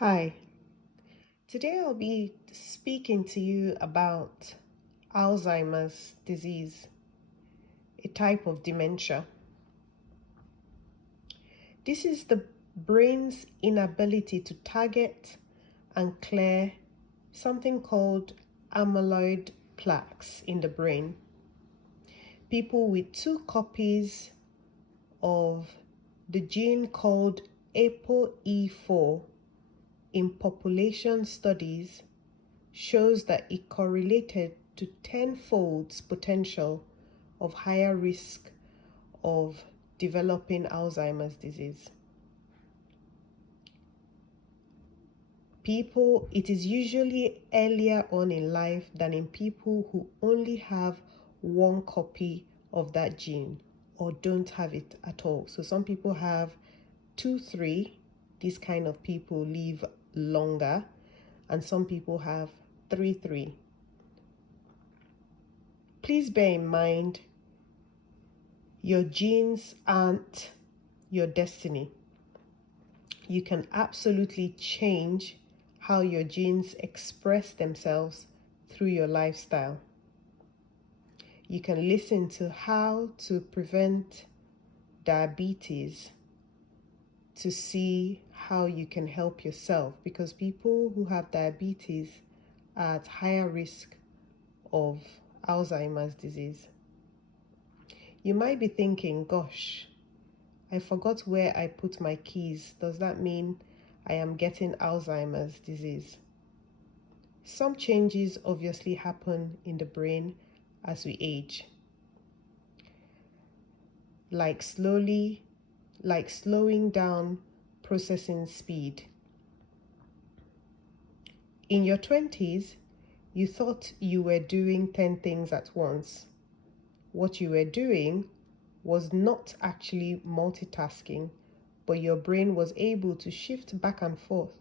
Hi, today I'll be speaking to you about Alzheimer's disease, a type of dementia. This is the brain's inability to target and clear something called amyloid plaques in the brain. People with two copies of the gene called ApoE4 in population studies shows that it correlated to tenfold potential of higher risk of developing Alzheimer's disease. It is usually earlier on in life than in people who only have one copy of that gene or don't have it at all. So some people have 2, 3. These kind of people live longer, and some people have 3, 3. Please bear in mind, your genes aren't your destiny. You can absolutely change how your genes express themselves through your lifestyle. You can listen to how to prevent diabetes to see how you can help yourself, because people who have diabetes are at higher risk of Alzheimer's disease. You might be thinking, gosh, I forgot where I put my keys. Does that mean I am getting Alzheimer's disease? Some changes obviously happen in the brain as we age, like slowing down processing speed. In your 20s, you thought you were doing 10 things at once. What you were doing was not actually multitasking, but your brain was able to shift back and forth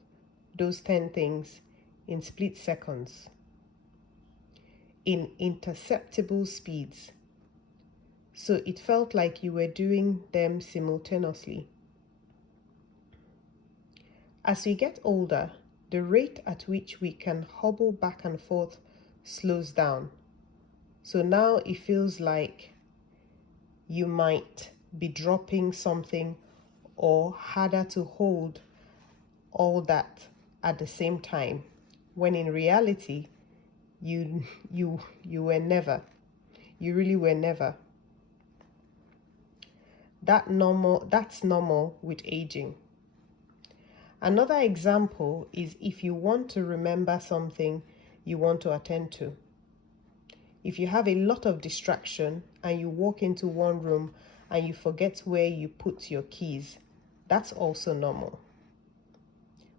those 10 things in split seconds, in imperceptible speeds. So it felt like you were doing them simultaneously. As we get older, the rate at which we can hobble back and forth slows down. So now it feels like you might be dropping something or harder to hold all that at the same time, when in reality you really were never. That's normal with aging. Another example is if you want to remember something you want to attend to. If you have a lot of distraction and you walk into one room and you forget where you put your keys, that's also normal.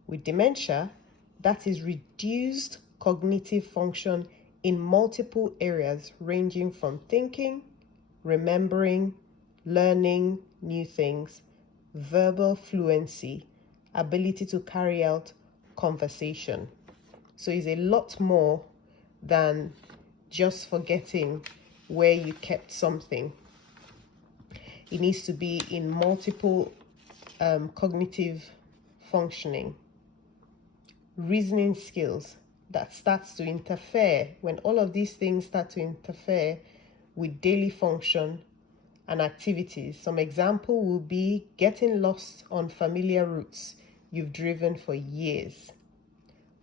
With dementia, that is reduced cognitive function in multiple areas, ranging from thinking, remembering, learning new things, verbal fluency, ability to carry out conversation. So it's a lot more than just forgetting where you kept something. It needs to be in multiple cognitive functioning. Reasoning skills, that starts to interfere when all of these things start to interfere with daily function and activities. Some example will be getting lost on familiar routes you've driven for years,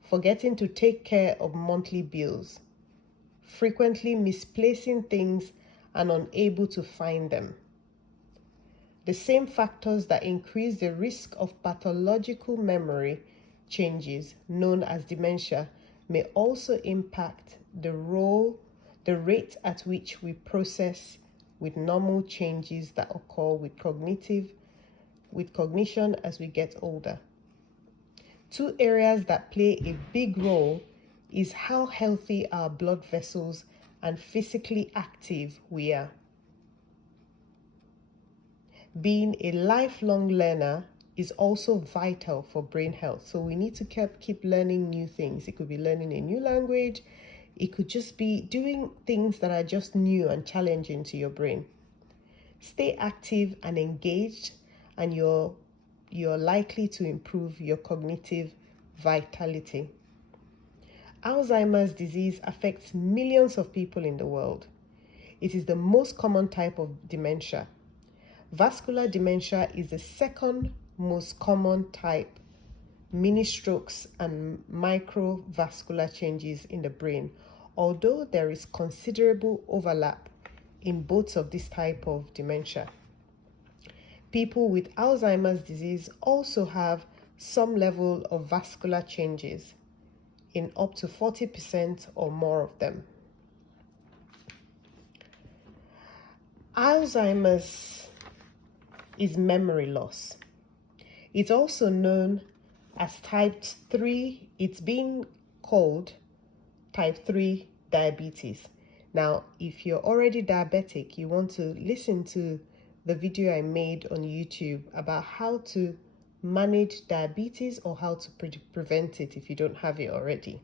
forgetting to take care of monthly bills, frequently misplacing things and unable to find them. The same factors that increase the risk of pathological memory changes, known as dementia, may also impact the rate at which we process with normal changes that occur with cognition as we get older. Two areas that play a big role is how healthy our blood vessels and physically active we are. Being a lifelong learner is also vital for brain health. So we need to keep learning new things. It could be learning a new language. It could just be doing things that are just new and challenging to your brain. Stay active and engaged, and you're likely to improve your cognitive vitality. Alzheimer's disease affects millions of people in the world. It is the most common type of dementia. Vascular dementia is the second most common type. Mini strokes and microvascular changes in the brain, although there is considerable overlap in both of this type of dementia. People with Alzheimer's disease also have some level of vascular changes in up to 40% or more of them. Alzheimer's is memory loss. It's also known as type 3. It's being called type 3 diabetes. Now, if you're already diabetic, you want to listen to the video I made on YouTube about how to manage diabetes or how to prevent it if you don't have it already.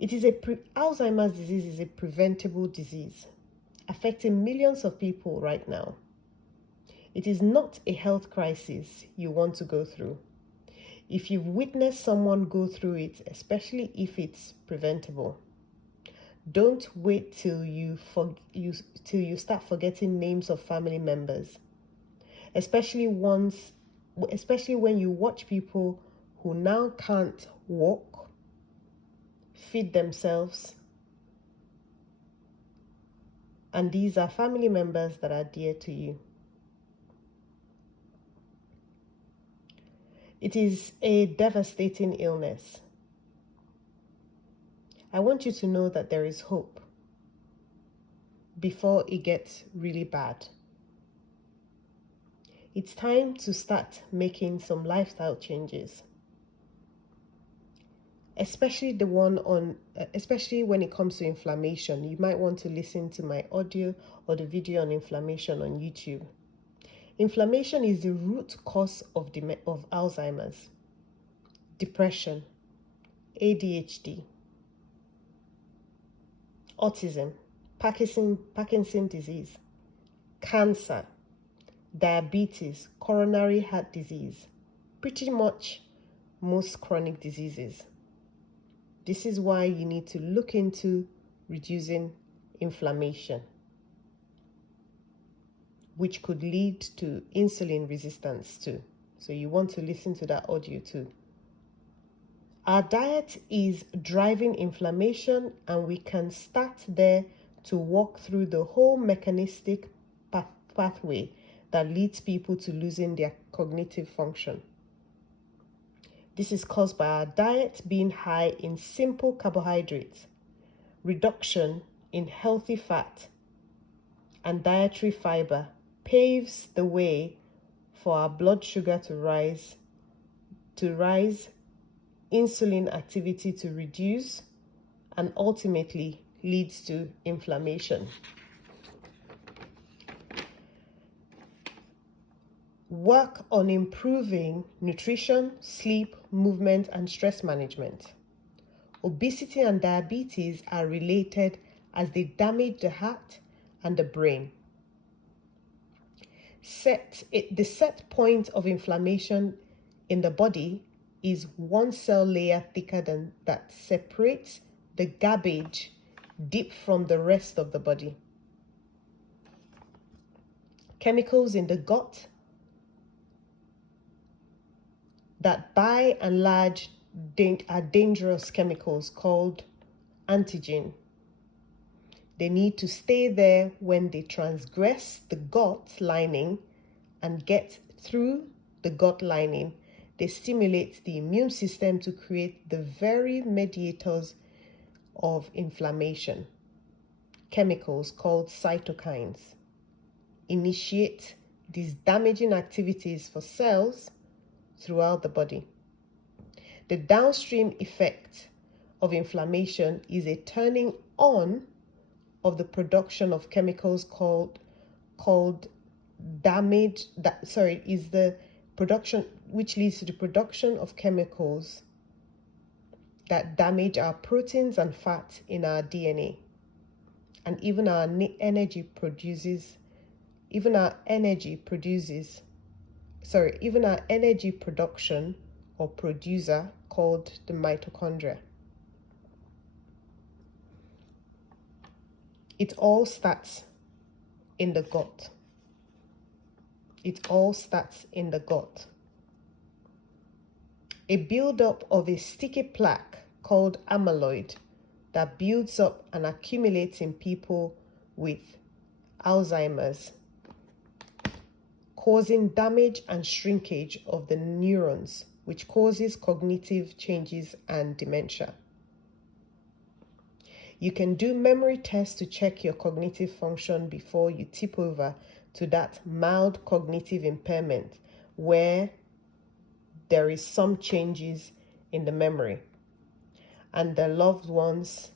Alzheimer's disease is a preventable disease affecting millions of people right now. It is not a health crisis you want to go through. If you've witnessed someone go through it, especially if it's preventable, don't wait till you start forgetting names of family members, especially when you watch people who now can't walk, feed themselves, and these are family members that are dear to you. It is a devastating illness. I want you to know that there is hope before it gets really bad. It's time to start making some lifestyle changes, especially especially when it comes to inflammation. You might want to listen to my audio or the video on inflammation on YouTube. Inflammation is the root cause of Alzheimer's, depression, ADHD, autism, Parkinson's disease, cancer, diabetes, coronary heart disease, pretty much most chronic diseases. This is why you need to look into reducing inflammation, which could lead to insulin resistance too. So you want to listen to that audio too. Our diet is driving inflammation, and we can start there to walk through the whole mechanistic pathway that leads people to losing their cognitive function. This is caused by our diet being high in simple carbohydrates, reduction in healthy fat, and dietary fiber paves the way for our blood sugar to rise, insulin activity to reduce, and ultimately leads to inflammation. Work on improving nutrition, sleep, movement, and stress management. Obesity and diabetes are related as they damage the heart and the brain. The set point of inflammation in the body is one cell layer thicker than that separates the garbage deep from the rest of the body. Chemicals in the gut that by and large are dangerous chemicals called antigen. They need to stay there. When they transgress the gut lining and get through the gut lining, they stimulate the immune system to create the very mediators of inflammation. Chemicals called cytokines initiate these damaging activities for cells throughout the body. The downstream effect of inflammation is a turning on of the production of chemicals which leads to the production of chemicals that damage our proteins and fat in our DNA, and even our energy production or producer called the mitochondria. It all starts in the gut. It all starts in the gut. A buildup of a sticky plaque called amyloid that builds up and accumulates in people with Alzheimer's, causing damage and shrinkage of the neurons, which causes cognitive changes and dementia. You can do memory tests to check your cognitive function before you tip over to that mild cognitive impairment where there is some changes in the memory. And your loved ones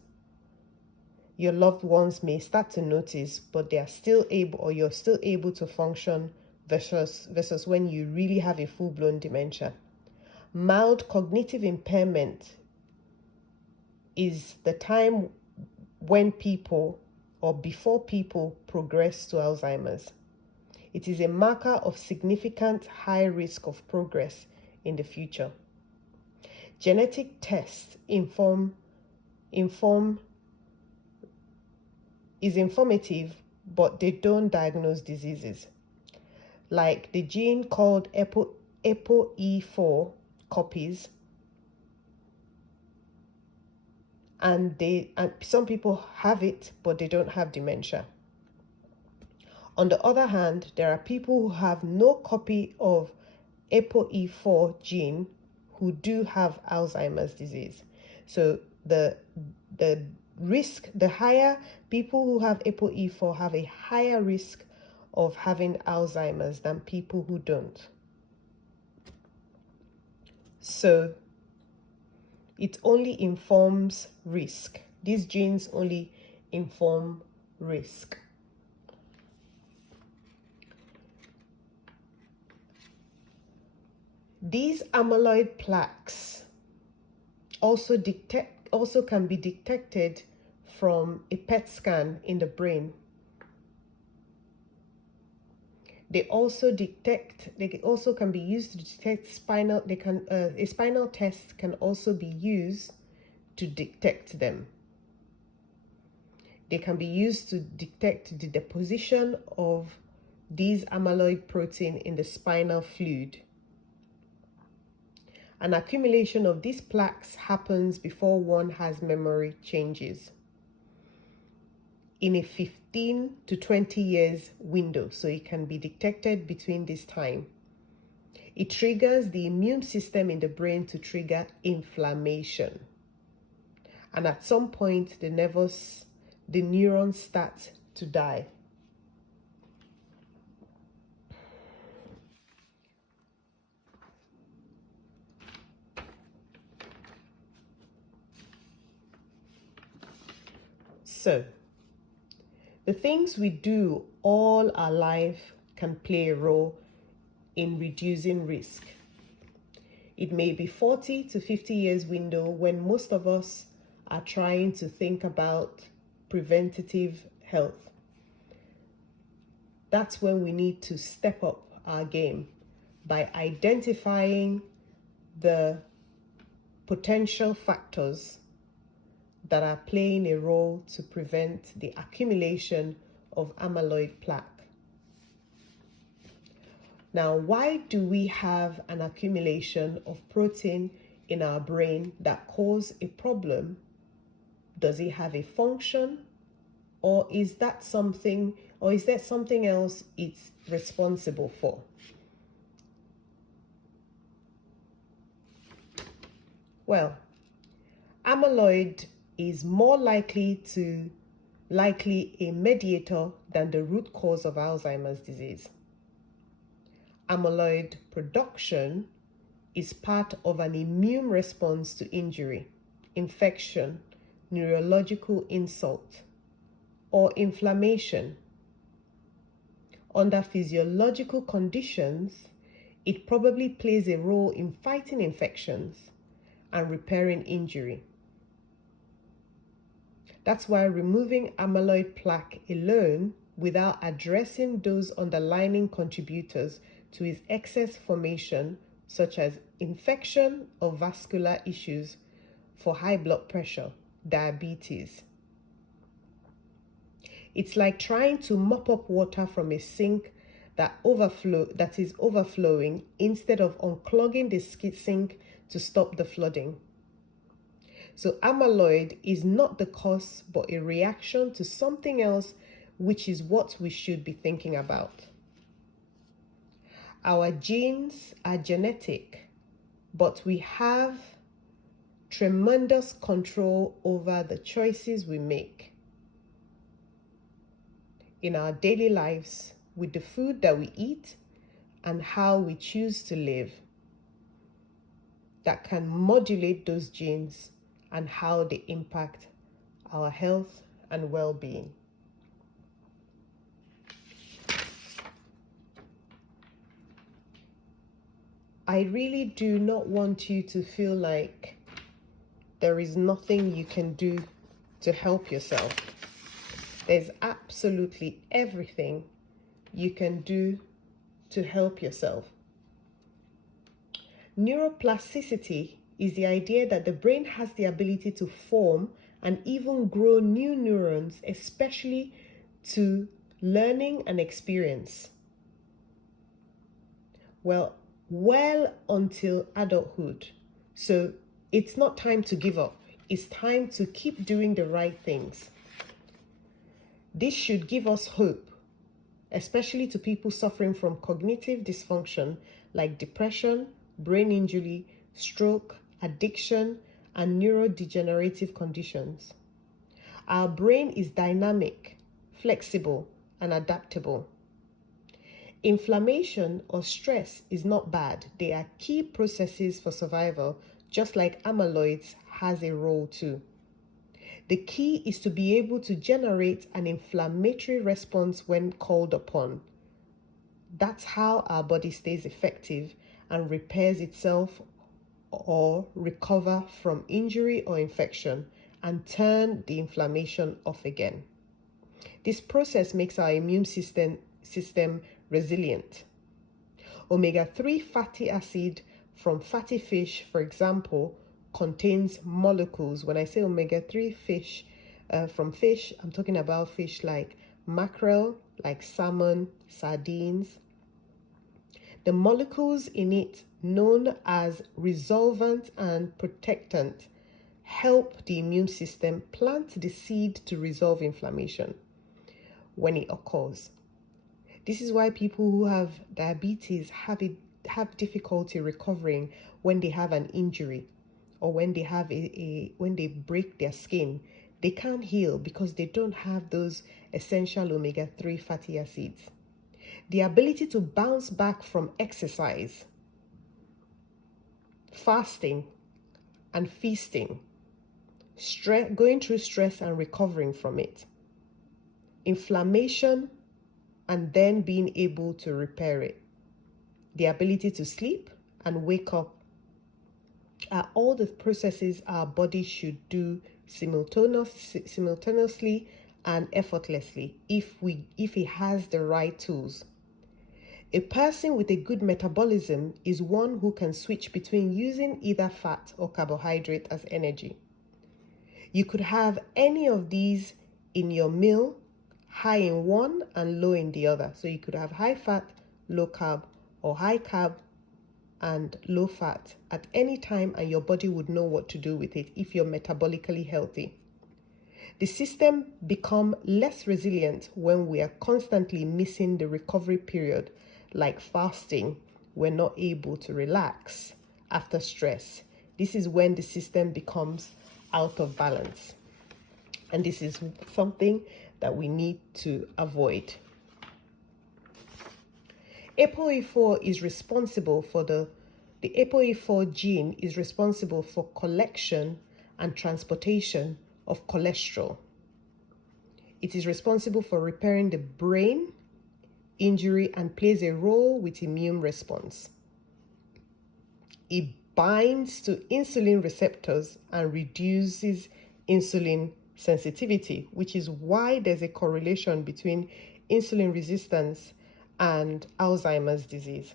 may start to notice, but they are still able, or you're still able to function versus when you really have a full-blown dementia. Mild cognitive impairment is the time when people or before people progress to Alzheimer's. It is a marker of significant high risk of progress in the future. Genetic tests is informative, but they don't diagnose diseases. Like the gene called ApoE4 copies, and some people have it, but they don't have dementia. On the other hand, there are people who have no copy of ApoE4 gene who do have Alzheimer's disease. So the higher people who have ApoE4 have a higher risk of having Alzheimer's than people who don't. So it only informs risk. These genes only inform risk. These amyloid plaques also can be detected from a PET scan in the brain. They also can be used to detect spinal. A spinal test can also be used to detect them. They can be used to detect the deposition of these amyloid protein in the spinal fluid. An accumulation of these plaques happens before one has memory changes in a 15 to 20 years window, so it can be detected between this time. It triggers the immune system in the brain to trigger inflammation. And at some point, the neurons start to die. So, the things we do all our life can play a role in reducing risk. It may be 40 to 50 years window when most of us are trying to think about preventative health. That's when we need to step up our game by identifying the potential factors that are playing a role to prevent the accumulation of amyloid plaque. Now, why do we have an accumulation of protein in our brain that cause a problem? Does it have a function, or is there something else it's responsible for? Well, amyloid is more likely a mediator than the root cause of Alzheimer's disease. Amyloid production is part of an immune response to injury, infection, neurological insult, or inflammation. Under physiological conditions, it probably plays a role in fighting infections and repairing injury. That's why removing amyloid plaque alone without addressing those underlying contributors to its excess formation such as infection or vascular issues for high blood pressure, diabetes. It's like trying to mop up water from a sink that is overflowing instead of unclogging the sink to stop the flooding. So amyloid is not the cause, but a reaction to something else, which is what we should be thinking about. Our genes are genetic, but we have tremendous control over the choices we make in our daily lives, with the food that we eat and how we choose to live, that can modulate those genes and how they impact our health and well-being. I really do not want you to feel like there is nothing you can do to help yourself. There's absolutely everything you can do to help yourself. Neuroplasticity is the idea that the brain has the ability to form and even grow new neurons, especially to learning and experience. Well until adulthood. So it's not time to give up. It's time to keep doing the right things. This should give us hope, especially to people suffering from cognitive dysfunction like depression, brain injury, stroke, addiction, and neurodegenerative conditions. Our brain is dynamic, flexible, and adaptable. Inflammation or stress is not bad. They are key processes for survival, just like amyloids has a role too. The key is to be able to generate an inflammatory response when called upon. That's how our body stays effective and repairs itself or recover from injury or infection and turn the inflammation off again. This process makes our immune system resilient. Omega-3 fatty acid from fatty fish, for example, contains molecules. When I say omega-3 fish, from fish, I'm talking about fish like mackerel, like salmon, sardines. The molecules in it, known as resolvant and protectant, help the immune system plant the seed to resolve inflammation when it occurs. This is why people who have diabetes have difficulty recovering when they have an injury or when they have when they break their skin. They can't heal because they don't have those essential omega-3 fatty acids. The ability to bounce back from exercise, fasting, and feasting, going through stress and recovering from it, inflammation, and then being able to repair it, the ability to sleep and wake up are all the processes our body should do simultaneously and effortlessly if it has the right tools. A person with a good metabolism is one who can switch between using either fat or carbohydrate as energy. You could have any of these in your meal, high in one and low in the other. So you could have high fat, low carb, or high carb and low fat at any time, and your body would know what to do with it if you're metabolically healthy. The system becomes less resilient when we are constantly missing the recovery period, like fasting. We're not able to relax after stress. This is when the system becomes out of balance. And this is something that we need to avoid. ApoE4 is responsible for the ApoE4 gene is responsible for collection and transportation of cholesterol. It is responsible for repairing the brain injury and plays a role with immune response. It binds to insulin receptors and reduces insulin sensitivity, which is why there's a correlation between insulin resistance and Alzheimer's disease.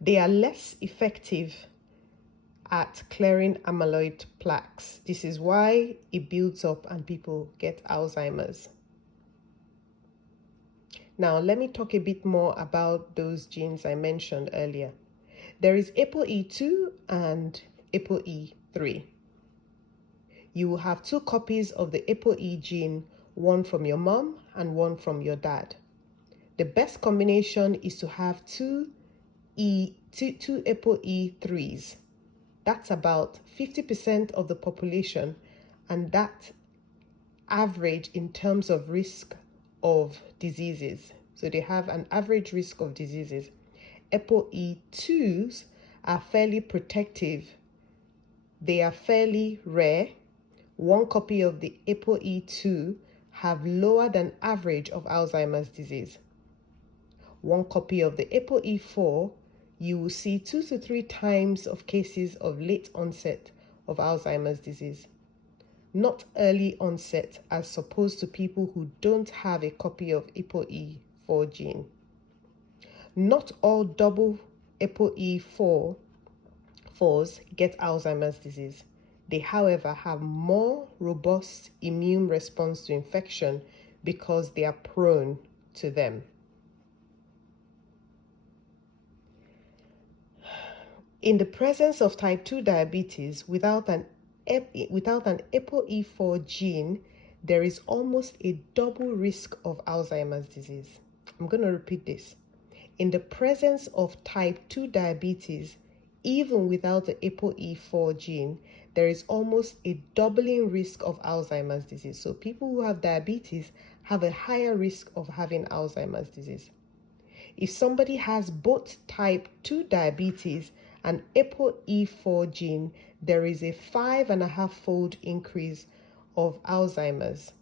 They are less effective at clearing amyloid plaques. This is why it builds up and people get Alzheimer's. Now, let me talk a bit more about those genes I mentioned earlier. There is ApoE2 and ApoE3. You will have 2 copies of the ApoE gene, one from your mom and one from your dad. The best combination is to have two ApoE3s. That's about 50% of the population, and that average in terms of risk of diseases. So they have an average risk of diseases. ApoE2s are fairly protective. They are fairly rare. One copy of the ApoE2 have lower than average of Alzheimer's disease. One copy of the ApoE4, you will see 2 to 3 times of cases of late onset of Alzheimer's disease. Not early onset as opposed to people who don't have a copy of ApoE4 gene. Not all double ApoE4s get Alzheimer's disease. They, however, have more robust immune response to infection because they are prone to them. In the presence of type 2 diabetes without an ApoE4 gene, there is almost a double risk of Alzheimer's disease. I'm going to repeat this. In the presence of type 2 diabetes, even without the ApoE4 gene, there is almost a doubling risk of Alzheimer's disease. So people who have diabetes have a higher risk of having Alzheimer's disease. If somebody has both type 2 diabetes and ApoE4 gene, there is a 5.5-fold increase of Alzheimer's.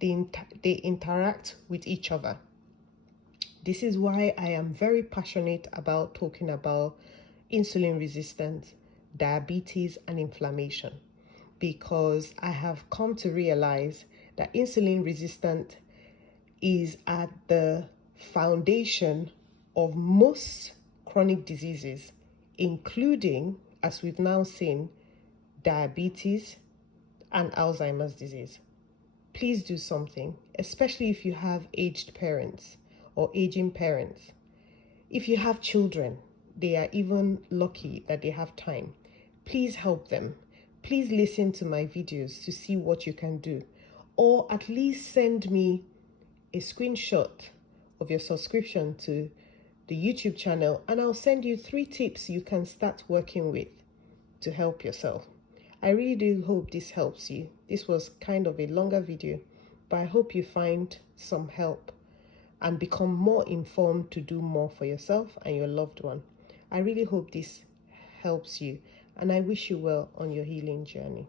They interact with each other. This is why I am very passionate about talking about insulin resistance, diabetes, and inflammation, because I have come to realize that insulin resistance is at the foundation of most chronic diseases, including, as we've now seen, diabetes and Alzheimer's disease. Please do something, especially if you have aged parents or aging parents. If you have children, they are even lucky that they have time. Please help them. Please listen to my videos to see what you can do, or at least send me a screenshot of your subscription to the YouTube channel, and I'll send you 3 tips you can start working with to help yourself. I really do hope this helps you. This was kind of a longer video, but I hope you find some help and become more informed to do more for yourself and your loved one. I really hope this helps you, and I wish you well on your healing journey.